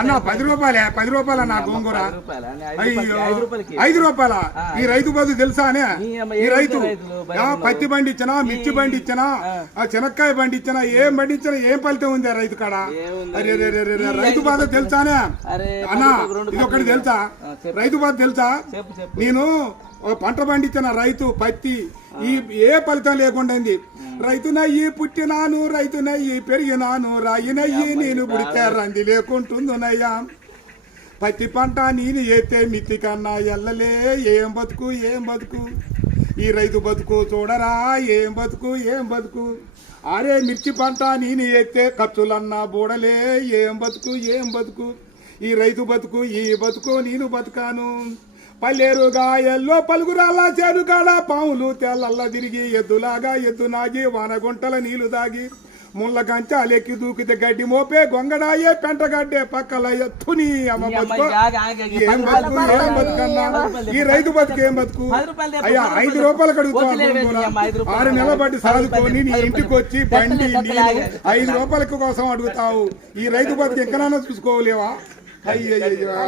అన్న 10 రూపాయలే, 10 రూపాయల నా గోంగూర. అయ్యో 5 రూపాయల. ఈ రైతు బదులు తెలుసా అనే? ఈ రైతు పత్తి బండి ఇచ్చినా, మిర్చి బండి ఇచ్చినా, చెనక్కాయ బండి ఇచ్చినా, ఏం బండి ఇచ్చినా ఏం ఫలితం ఉంది రైతు కాడ? రైతు బాధ తెలుసానే అన్నా? ఇది ఒకటి తెలుసా? రైతు బాధ తెలుసా? నేను పంట పండించిన రైతు పత్తి ఏ ఫలితం లేకుండా రైతునయ్యి పుట్టినాను, రైతునయ్యి పెరిగినాను, రాయినయ్యి నేను పుడితే రంది లేకుంటుందునయ్యా. పత్తి పంట నేను ఏతే మిత్తి కన్నా ఎల్లలే. ఏం బతుకు ఏం బతుకు ఈ రైతు బతుకు చూడరా, ఏం బతుకు ఏం బతుకు. అరే మిర్చి పంట నేను ఏతే ఖర్చులన్నా బూడలే. ఏం బతుకు ఏం బతుకు ఈ రైతు బతుకు, ఈ బతుకు నేను బతుకాను. పల్లెరుగా ఎల్లో పలుగురాల చేనుగాడ పాములు తెల్లల్లా తిరిగి ఎద్దులాగా ఎద్దు నాగి వానగుంటల నీళ్లు దాగి ముళ్ళ కంచాలెక్కి దూకితే గడ్డి మోపే గొంగడాయే పెంటగడ్డే పక్కల ఎత్తుని అమ్మ బతుకు. ఏం బతుకు ఏం బతుకన్నా ఈ రైతు బతుకు ఏం బతుకు? అయ్యా 5 రూపాయలు అడుగుతావు, 6 నెలల బట్టి సాదుకొని నీ ఇంటికి వచ్చి బండి 5 రూపాయల కోసం అడుగుతావు. ఈ రైతు బతుకు ఎక్కడైనా చూసుకోలేవా? అయ్యయ్యా.